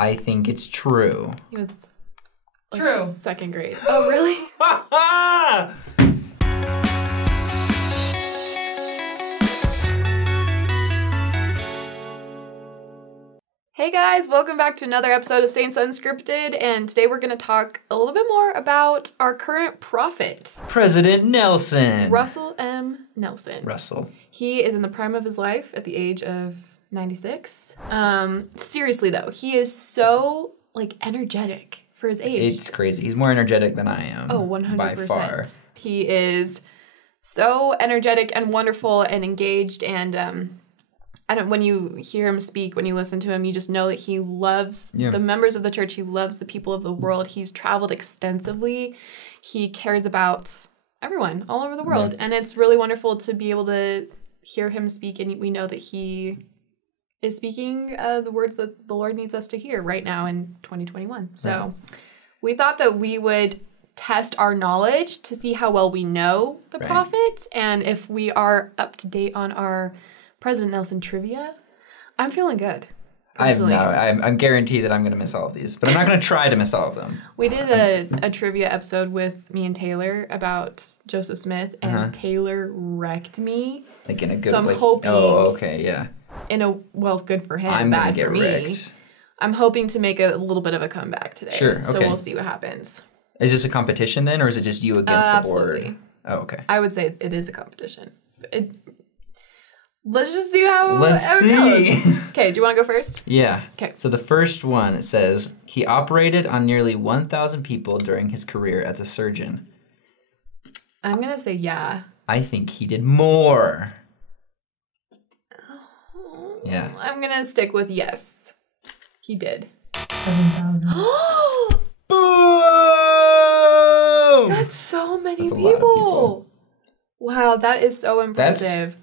I think it's true. He was like True. 2nd grade. Oh, really? Hey guys, welcome back to another episode of Saints Unscripted, and today we're going to talk a little bit more about our current prophet, President Nelson. Russell M. Nelson. Russell. He is in the prime of his life at the age of 96. Seriously though, he is so energetic for his age. It's crazy. He's more energetic than I am. Oh, 100%. By far. He is so energetic and wonderful and engaged, and when you hear him speak, when you listen to him, you just know that he loves the members of the church. He loves the people of the world. He's traveled extensively. He cares about everyone all over the world. Yeah. And it's really wonderful to be able to hear him speak. And we know that he is speaking the words that the Lord needs us to hear right now in 2021. So we thought that we would test our knowledge to see how well we know the prophet and if we are up to date on our President Nelson trivia. I'm feeling good. I'm guaranteed that I'm going to miss all of these, but I'm not going to try to miss all of them. We did a trivia episode with me and Taylor about Joseph Smith, and Taylor wrecked me. Like in a good, so I'm hoping. Oh, okay, yeah. Good for him, I'm bad gonna for me. Wrecked. I'm hoping to make a little bit of a comeback today. Sure, okay. So we'll see what happens. Is this a competition then, or is it just you against the board? Absolutely. Oh, okay. I would say it is a competition. Let's just see how it goes. Okay, do you want to go first? Yeah. Okay. So the first one, it says, he operated on nearly 1,000 people during his career as a surgeon. I'm going to say yeah. I think he did more. Yeah. I'm going to stick with yes. He did. 7,000. Boom! That's so many That's a people. lot of people. Wow, that is so impressive.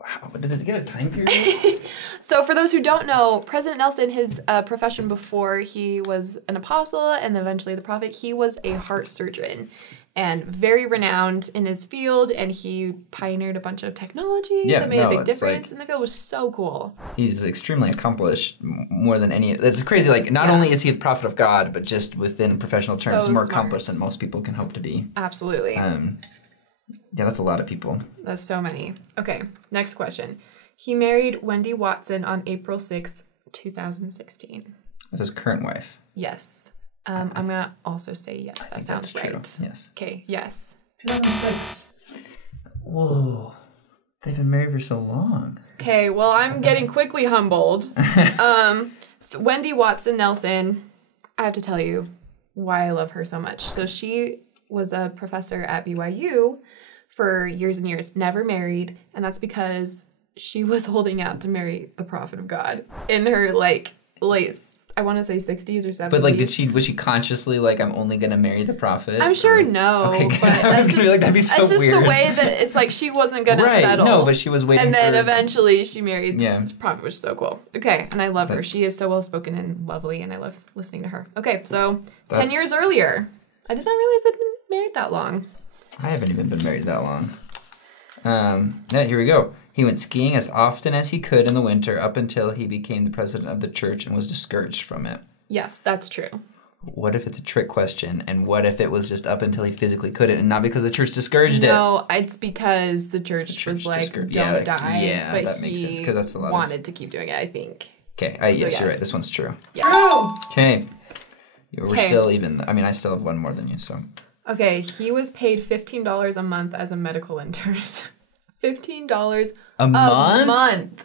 Wow, did it get a time period? So for those who don't know, President Nelson, his profession before he was an apostle and eventually the prophet, he was a heart surgeon and very renowned in his field, and he pioneered a bunch of technology that made a big difference, and the field was so cool. He's extremely accomplished, more than any. It's crazy. Not only is he the prophet of God, but just within professional terms, more accomplished than most people can hope to be. Absolutely. Yeah, that's a lot of people. That's so many. Okay, next question. He married Wendy Watson on April 6th, 2016. That's his current wife. Yes. I'm going to also say yes. That sounds right. True. Yes. Okay, yes. 2006. Whoa. They've been married for so long. Okay, well, I'm getting quickly humbled. So Wendy Watson Nelson, I have to tell you why I love her so much. So she was a professor at BYU for years and years, never married, and that's because she was holding out to marry the prophet of God in her late, I want to say 60s or 70s. But was she consciously I'm only gonna marry the prophet? I'm sure no. Okay, but that's just, that'd be so weird. That's just the way that it's she wasn't gonna settle. No, but she was waiting. And then eventually she married the prophet, which is so cool. Okay, and I love her. She is so well spoken and lovely, and I love listening to her. Okay, so 10 years earlier. I did not realize they'd been married that long. I haven't even been married that long. Here we go. He went skiing as often as he could in the winter up until he became the president of the church and was discouraged from it. Yes, that's true. What if it's a trick question? And what if it was just up until he physically couldn't and not because the church discouraged it? No, it's because the church was don't die. Yeah, but that makes sense because that's a lot wanted to keep doing it, I think. Okay, yes, you're right. This one's true. Yes. Okay. We're still even. I mean, I still have one more than you, so. Okay, he was paid $15 a month as a medical intern. $15 a month.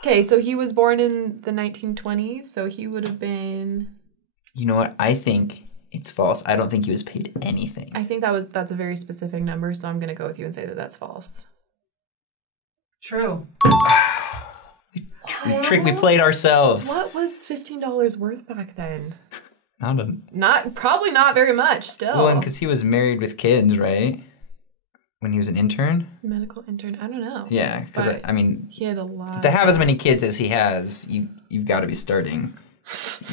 Okay, so he was born in the 1920s, so he would have been... You know what? I think it's false. I don't think he was paid anything. I think that's a very specific number, so I'm going to go with you and say that that's false. True. We played ourselves. What was $15 worth back then? Probably not very much still. Well, because he was married with kids, right? When he was an intern? Medical intern? I don't know. Yeah, because he had a lot. To have as many kids as he has, you've got to be starting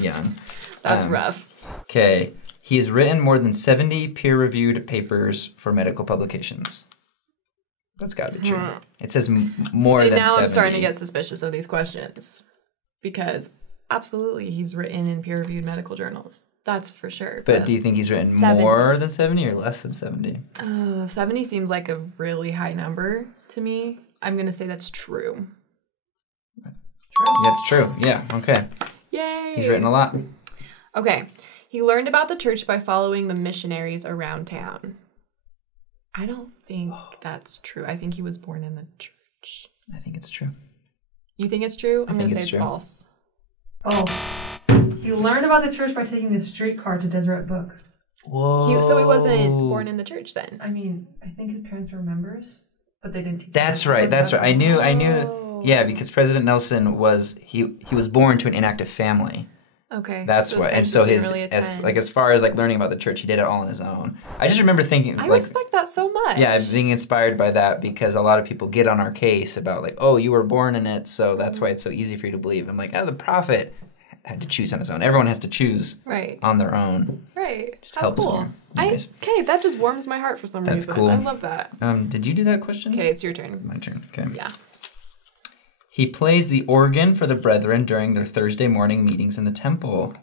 young. That's rough. Okay. He has written more than 70 peer-reviewed papers for medical publications. That's got to be true. It says more than 70. Now I'm starting to get suspicious of these questions. because absolutely he's written in peer-reviewed medical journals. That's for sure. But do you think he's written 70. more than 70 or less than 70? 70 seems like a really high number to me. I'm going to say that's true. Yeah, it's true. Yeah, okay. Yay! He's written a lot. Okay. He learned about the church by following the missionaries around town. I don't think that's true. I think he was born in the church. I think it's true. You think it's true? I'm going to say it's true. false. False. You learned about the church by taking the streetcar to Deseret Book. Whoa. So he wasn't born in the church then? I mean, I think his parents were members, but they didn't teach That's him. right. That's right. I knew. Oh. Yeah, because President Nelson was he was born to an inactive family. Okay. That's so why. And his so parents his didn't really as far as like learning about the church, he did it all on his own. I just remember thinking I like respect that so much. yeah, being inspired by that because a lot of people get on our case about like, oh, you were born in it, so that's why it's so easy for you to believe. I'm like, oh, the prophet had to choose on his own. Everyone has to choose on their own. Right. Just How helps cool. more. Anyways. Okay, that just warms my heart for some That's reason. cool. I love that. Did you do that question? Okay, it's your turn. My turn. Okay. Yeah. He plays the organ for the brethren during their Thursday morning meetings in the temple.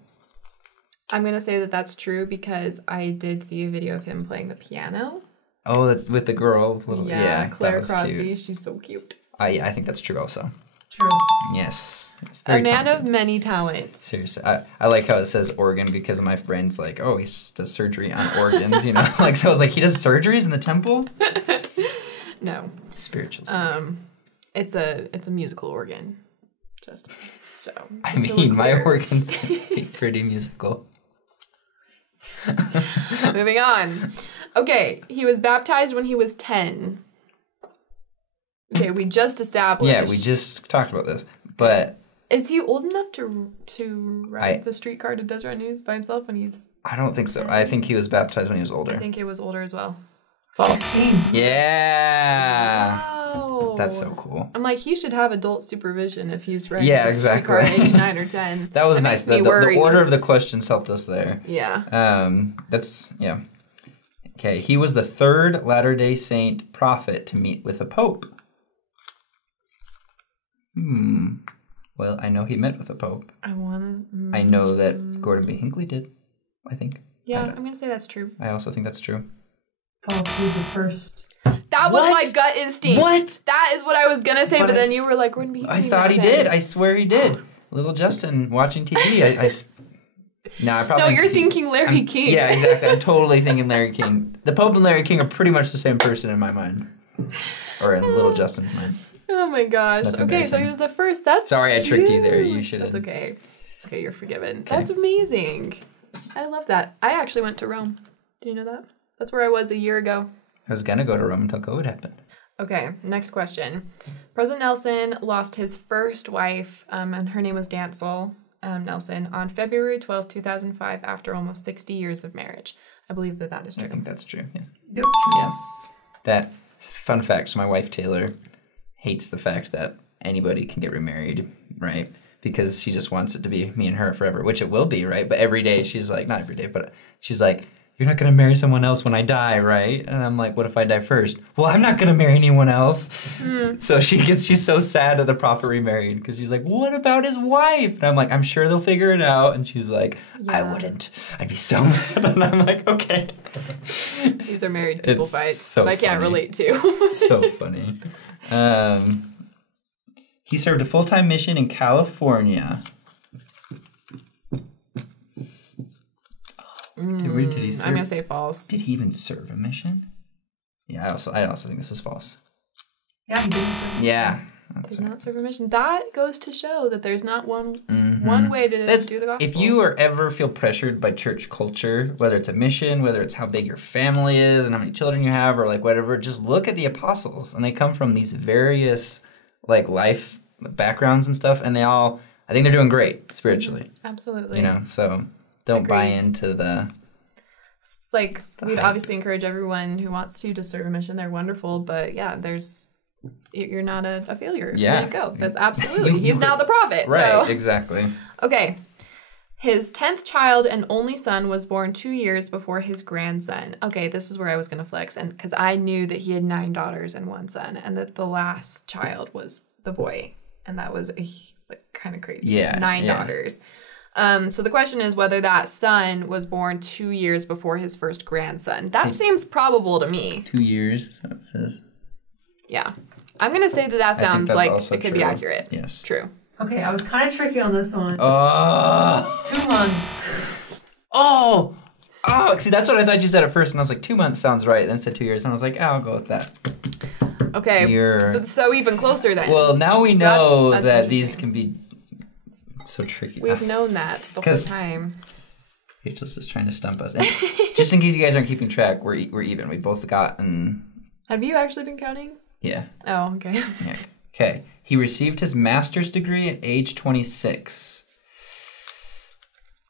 I'm going to say that that's true because I did see a video of him playing the piano. Oh, that's with the girl. Yeah, Claire that was Crosby. cute. She's so cute. I think that's true also. True. Yes. It's A very man talented. of many talents. Seriously. I like how it says organ because my brain's like, oh, he does surgery on organs, you know? Like, so I was like, he does surgeries in the temple? No. Spiritual. It's a musical organ. Just so. I just so mean, we're my clear. organs can be pretty musical. Moving on. Okay, he was baptized when he was 10. Okay, we just established. Yeah, we just talked about this. But Is he old enough to ride the streetcar to Deseret News by himself when he's... I don't think so. I think he was baptized when he was older. I think he was older as well. False. 16. Yeah. Wow. That's so cool. I'm like, he should have adult supervision if he's riding Yeah, the streetcar at exactly. age 9 or 10. That was That nice. makes me The worry. order of the questions helped us there. Yeah. That's, yeah. Okay, he was the third Latter-day Saint prophet to meet with a pope. Well, I know he met with a pope. I know that Gordon B. Hinckley did, I think. Yeah, I'm going to say that's true. I also think that's true. False. He was the first. That was my gut instinct. What? That is what I was going to say, but then you were like, Gordon B. I thought he did. I swear he did. Little Justin watching TV. I probably... No, you're thinking Larry King. Yeah, exactly. I'm totally thinking Larry King. The Pope and Larry King are pretty much the same person in my mind. Or in Little Justin's mind. Oh my gosh. That's Okay, so he was the first. That's Sorry, I tricked you there. cute. You should have. That's okay. It's okay, you're forgiven. Okay. That's amazing. I love that. I actually went to Rome. Do you know that? That's where I was a year ago. I was going to go to Rome until COVID happened. Okay, next question. President Nelson lost his first wife, and her name was Dancel Nelson, on February 12th, 2005, after almost 60 years of marriage. I believe that is true. I think that's true, yeah. Yep. Yes. That, fun fact, so my wife Taylor hates the fact that anybody can get remarried, right? Because she just wants it to be me and her forever, which it will be, right? But every day she's like, not every day, but she's like, you're not going to marry someone else when I die, right? And I'm like, what if I die first? Well, I'm not going to marry anyone else. So she's so sad that the prophet remarried because she's like, what about his wife? And I'm like, I'm sure they'll figure it out. And she's like, I wouldn't. I'd be so mad. And I'm like, okay. These are married people It's fights so that I can't funny. relate to. So funny. He served a full-time mission in California. Did he serve? I'm going to say false. Did he even serve a mission? Yeah, I also think this is false. Yeah, he didn't. Yeah. Did not serve a mission. That goes to show that there's not one way to do the gospel. If you ever feel pressured by church culture, whether it's a mission, whether it's how big your family is and how many children you have or like whatever, just look at the apostles. And they come from these various like life backgrounds and stuff. And I think they're doing great spiritually. Absolutely. You know, so don't buy into the... Like, we'd hype. obviously encourage everyone who wants to serve a mission. They're wonderful. But yeah, you're not a failure. Yeah. There you go. That's absolutely. He's now the prophet. Right, So. exactly. Okay. His 10th child and only son was born 2 years before his grandson. Okay, this is where I was going to flex. And because I knew that he had 9 daughters and 1 son, and that the last child was the boy. And that was like kind of crazy. Yeah. 9 daughters. So the question is whether that son was born 2 years before his first grandson. That seems probable to me. 2 years, is what it says. Yeah. I'm going to say that sounds like it could be accurate. Yes. True. Okay, I was kind of tricky on this one. 2 Oh. months. Oh. Oh, see, that's what I thought you said at first, and I was like, 2 months sounds right. Then it said 2 years, and I was like, I'll go with that. Okay. So even closer then. Well, now we know that's that these can be so tricky. We've known that the whole time. Rachel's just trying to stump us. And just in case you guys aren't keeping track, we're even. We both gotten... Have you actually been counting? Yeah. Oh, okay. Yeah. Okay. He received his master's degree at age 26.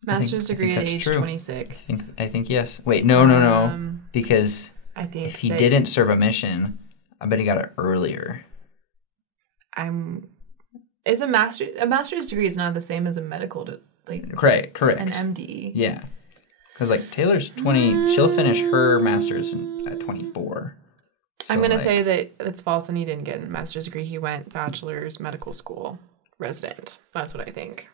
Master's degree at age 26. I think yes. Wait, no. Because I think if he didn't serve a mission, I bet he got it earlier. Is a master's degree is not the same as a medical Correct. An MD. Yeah. Because like Taylor's 20, she'll finish her master's at 24. So, I'm going to say that it's false and he didn't get a master's degree. He went bachelor's medical school resident. That's what I think.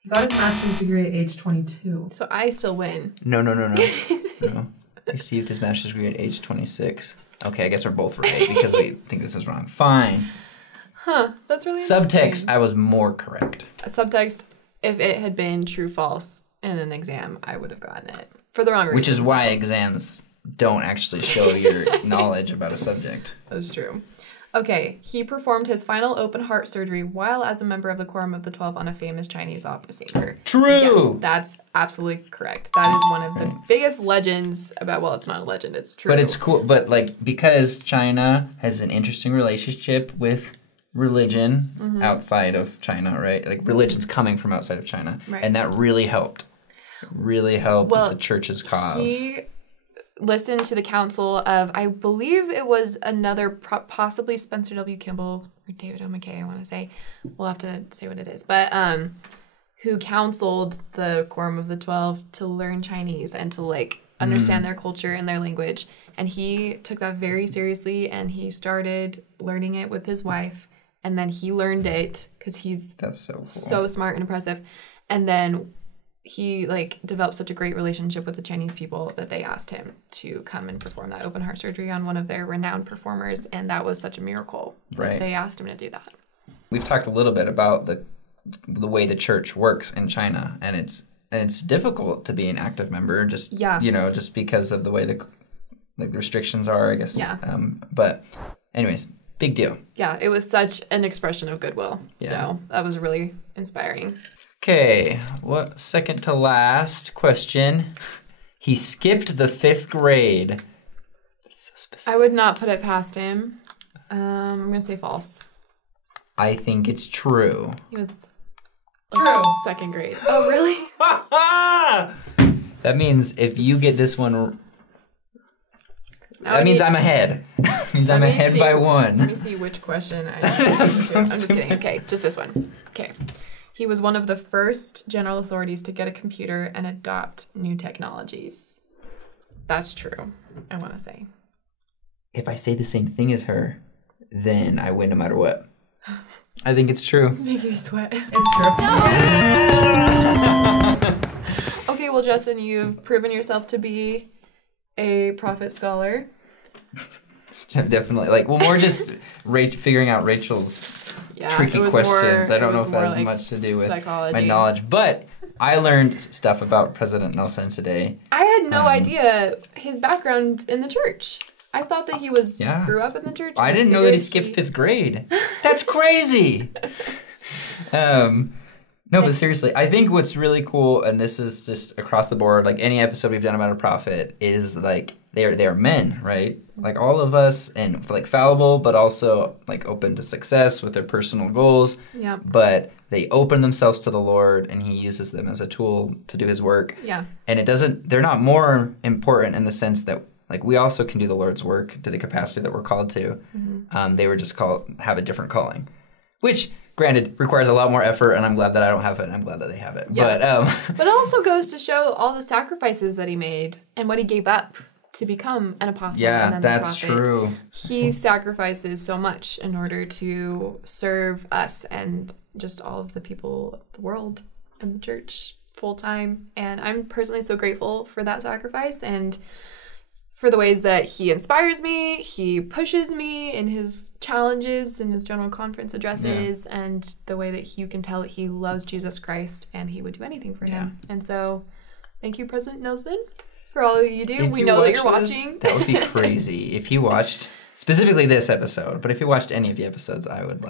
He got his master's degree at age 22. So I still win. No. No. Received his master's degree at age 26. Okay, I guess we're both right because we think this is wrong. Fine. Huh, that's really Subtext, I was more correct. Subtext, if it had been true false in an exam, I would have gotten it. For the wrong reason. Which is why exams don't actually show your knowledge about a subject. That's true. Okay, he performed his final open heart surgery while as a member of the Quorum of the 12 on a famous Chinese opera singer. True! Yes, that's absolutely correct. That is one of the biggest legends about, well, it's not a legend, it's true. But it's cool, but like, because China has an interesting relationship with religion outside of China, right? Like, religion's coming from outside of China. Right. And that really helped. The church's cause. He listened to the counsel of, I believe it was another, possibly Spencer W. Kimball or David O. McKay, I want to say. We'll have to say what it is. But who counseled the Quorum of the 12 to learn Chinese and to, understand their culture and their language. And he took that very seriously, and he started learning it with his wife. And then he learned it because he's That's so cool. So smart and impressive. And then he developed such a great relationship with the Chinese people that they asked him to come and perform that open heart surgery on one of their renowned performers, and that was such a miracle. Right. They asked him to do that. We've talked a little bit about the way the church works in China, and it's difficult to be an active member just because of the way the restrictions are, I guess. Yeah. But anyways, big deal. Yeah, it was such an expression of goodwill. Yeah. So that was really inspiring. Okay, what second to last question? He skipped the 5th grade. That's so specific. I would not put it past him. I'm going to say false. I think it's true. He was second grade. Oh, really? That means if you get this one, that means I'm ahead. That means I'm ahead by 1. Let me see which question I know. I'm just kidding. Okay, just this one. Okay. He was one of the first general authorities to get a computer and adopt new technologies. That's true, I want to say. If I say the same thing as her, then I win no matter what. I think it's true. It's making you sweat. It's true. Okay, well, Justin, you've proven yourself to be a prophet scholar. Definitely. More just figuring out Rachel's tricky questions. I don't know if it has much to do with psychology. My knowledge. But I learned stuff about President Nelson today. I had no idea his background in the church. I thought that he grew up in the church. I didn't know that he skipped 5th grade. That's crazy. No, but seriously, I think what's really cool, and this is just across the board, any episode we've done about a prophet, is they're men, right? All of us, and fallible, but also open to success with their personal goals. Yeah. But they open themselves to the Lord, and He uses them as a tool to do His work. Yeah. And they're not more important in the sense that we also can do the Lord's work to the capacity that we're called to. Mm-hmm. They were just have a different calling, which, granted, requires a lot more effort, and I'm glad that I don't have it, and I'm glad that they have it. Yeah. But it also goes to show all the sacrifices that he made and what he gave up to become an apostle Yeah, and then the that's prophet. true. He sacrifices so much in order to serve us and just all of the people of the world and the church full time. And I'm personally so grateful for that sacrifice and for the ways that he inspires me, he pushes me in his challenges, in his general conference addresses, and the way that you can tell that he loves Jesus Christ and he would do anything for him. And so thank you, President Nelson, for all that you do. We know that you're watching. That would be crazy if you watched specifically this episode, but if you watched any of the episodes, I would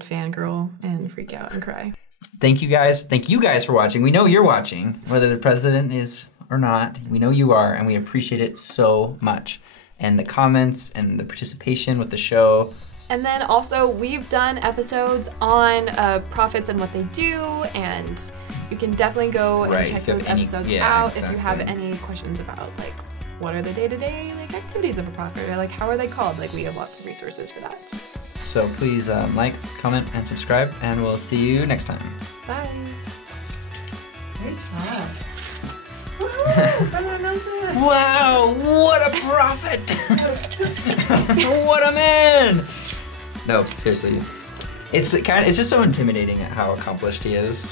fangirl and freak out and cry. Thank you guys. Thank you guys for watching. We know you're watching, whether the president is or not. We know you are, and we appreciate it so much. And the comments and the participation with the show. And then also, we've done episodes on prophets and what they do, and you can definitely go and check those episodes out if you have any questions about, like, what are the day-to-day activities of a prophet, or like how are they called? Like, we have lots of resources for that. So please like, comment, and subscribe, and we'll see you next time. Bye. Great job. Wow, what a prophet! What a man! No, seriously. It's just so intimidating at how accomplished he is.